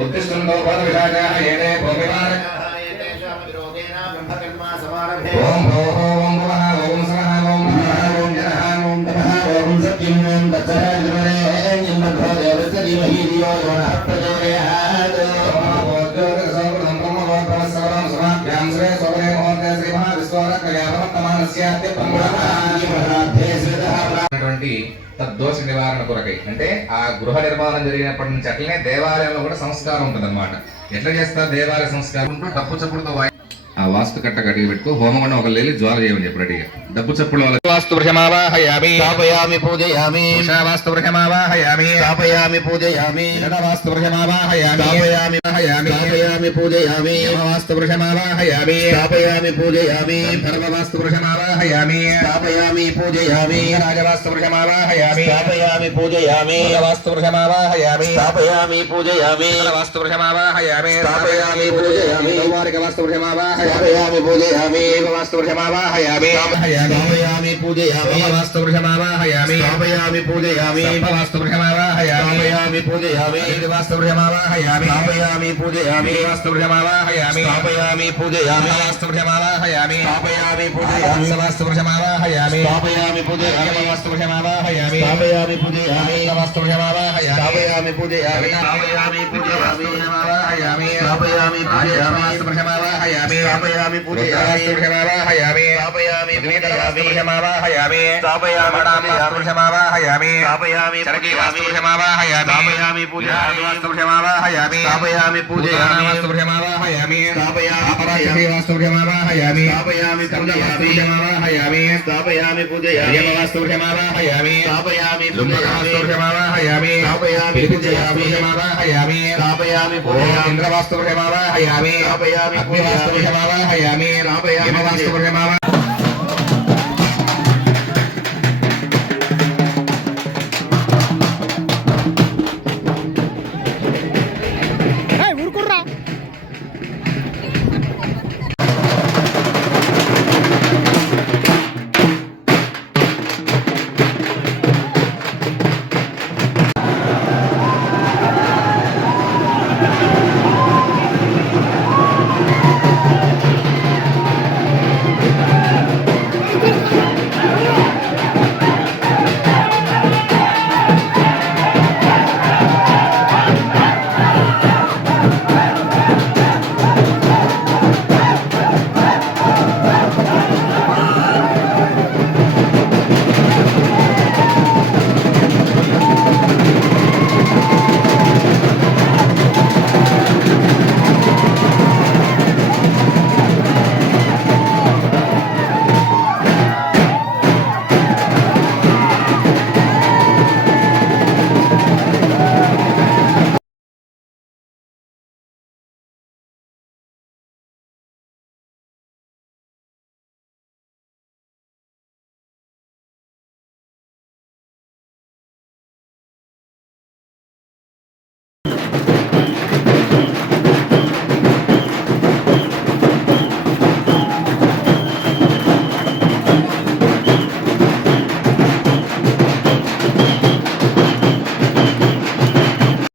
उत्तिष्ठन्तौ पदविशाखाः एते भोगिमार्गाः एतेषां विरोधेन ब्रह्मकर्मा समारभे ॐ भोः ॐ भवः ॐ सः ॐ भः ॐ जनः ॐ तपः ॐ सत्यं ॐ तत्सः निर्मलेऽं यं बद्धो देवस्य धीमहि धियो यो नः प्रचोदयात् श्रीमहाविश्वरक्रियाभवत्तमानस्याद्य पङ्गुणः ఉన్నటువంటి తద్దోష నివారణ కొరకై. అంటే ఆ గృహ నిర్మాణం జరిగినప్పటి నుంచి అట్లనే దేవాలయంలో కూడా సంస్కారం ఉంటుంది ఎట్లా చేస్తారు? దేవాలయ సంస్కారం. ఉంటూ డప్పు చప్పుడుతో ఆ వాస్తు కట్ట కడిగి పెట్టుకో హోమగుండం ఒక వెళ్ళి జ్వాల చేయమని చెప్పు రెడీగా. డబ్బు చప్పుడు వాళ్ళ వాస్తు వృషమావాహయామి స్థాపయామి పూజయామి. వాస్తు వృషమావాహయామి స్థాపయామి పూజయామి. వాస్తు వృషమావాహయామి స్థాపయామి హయామి. స్థాపయామి పూజయామి. వాస్తు వృషమావాహయామి స్థాపయామి పూజయామి. వాస్తు వృషమావాహయామి స్థాపయామి పూజయామి. రాజవాస్తు వృషమావాహయామి స్థాపయామి स्थापयामि पूजयामि वास्तुवृषमावाहयामि स्थापयामि पूजयामि वास्तुवृषमावाहयामि स्थापयामि पूजयामि वास्तुवृषमावाहयामि पूजयामि वास्तुवृषमावाहयामि स्थापयामि पूजयामि वास्तुवृषमावाहयामि स्थापयामि पूजयामि वास्तुवृषमावाहयामि पूजयामि वास्तुवृषमावाहयामि स्थापयामि पूजयामि वास्तुवृषमावाहयामि स्थापयामि पूजयामि वास्तुवृषमावाहयामि स्थापयामि पूजयामि वास्तुवृषमावाहयामि स्थापयामि पूजयामि वास्तुवृषमावाहयामि स्थापयामि पूजयामि पूजयामि स्थापयामि पूजयामि स्थापयामि पूजयामि स्पृशमावाहयामि स्थापयामि पूजयामि स्पृशमावाहयामि स्थापयामि पूजयामि स्थापयामि स्पृशमावाहयामि स्थापयामि चरकीवास्तुभ्यमावाहयामि स्थापयामि पूजे स्पृशमावाहयामि स्थापयामि पूजयामि स्पृशमावाहयामि శ్రీవాస్తూర్యమావాహయామి స్థాపయామి తండవాస్తూర్యమావాహయామి స్థాపయామి పూజయామి యమవాస్తూర్యమావాహయామి స్థాపయామి లుంబకాస్తూర్యమావాహయామి స్థాపయామి పూజయామి స్థాపయామి పూజయామి ఇంద్రవాస్తూర్యమావాహయామి స్థాపయామి అగ్నివాస్తూర్యమావాహయామి స్థాపయామి యమవాస్తూర్యమావాహయామి